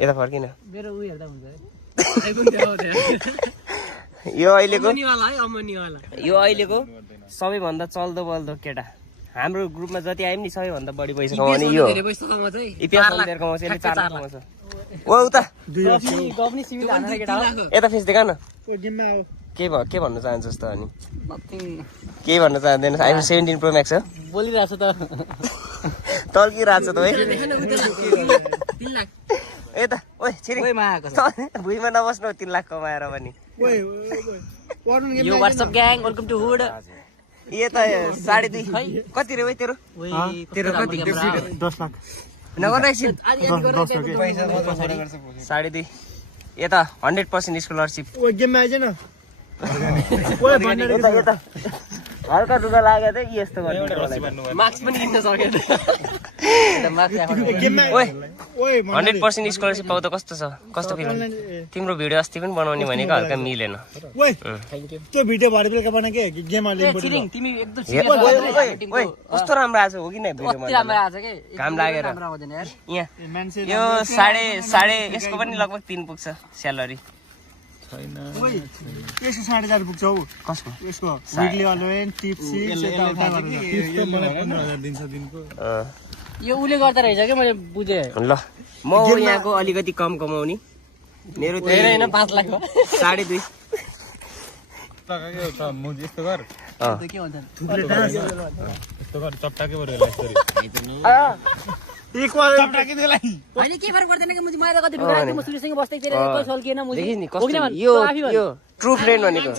यता फर्किन मेरो उ हेर्दा हुन्छ है यो अहिलेको अमनीवाला यो अहिलेको सबैभन्दा चल्दो बल्दो केटा हाम्रो ग्रुपमा जति आयो नि सबैभन्दा बढी पैसा कमाउने यो इपिएस भन्दै कमाउँछ यसले 4 लाख कमाउँछ ओ उता गफनी सिमिल हानेर केटा हो यता फेस देखा न गेममा आऊ के भन्न चाहन्छस् त अनि नथिङ के भन्न चाहदैनस् आइफोन 17 प्रो म्याक्स हो बोलिरहेछ त तल्किरहेछ त है 3 लाख यता ओइ छिरी ओइ माको भुइँमा नबस्नु 3 लाख कमाएर पनि ओइ यो WhatsApp gang welcome to hood ये त 2.5 कति रे ओइ तेरो तेरो कति 10 लाख नगर एकछिन 2.5 यता 100% स्कलरशिप ओइ गेममा आइज न ओइ भण्डारी यता हल्का दुःख लाग्यो त यस्तो गर्नु मार्क्स पनि किन्न सकेन गेममा ओइ ओइ 100% स्कलरशिप पाउँदा कस्तो छ कस्तो फिल तिम्रो भिडियो अस्ति पनि बनाउने भनेको हल्का मिलेन ओइ त्यो भिडियो भरे बेलुका बना के गेम हाल्नु छिरिङ तिमी एकदम ओइ कस्तो राम्रो आछ हो कि नै भिडियोमा कति राम्रो आछ के काम लागेर राम्रो आउँदैन यार यहाँ मान्छे यो साढे यसको पनि लगभग 3 पुग्छ स्यालेरी छैन ओइ यसको 4.5 पुग्छ हौ कसको यसको विकली अलोवेन्स टिप्स टिप्स त मलाई 15000 दिन्छ दिनको यो उले गर्दा रहेछ के मैले बुझे ल म यहाँको अलिकति कम कमाउने मेरो धेरै हैन 5 लाख हो 2.5 के त म यस्तो गर के भन्छ यस्तो गर चप्टाके बरु यसलाई स्टोरी इक्वल चप्टाके देलाई हैन के फरक पर्दैन के मुझे माया कति बिगाड्यो म सुरीसँग बस्दै थिए कोही सल्किएन मुझे देखिस् नि कस्तो यो ट्रु फ्रेन्ड भनेको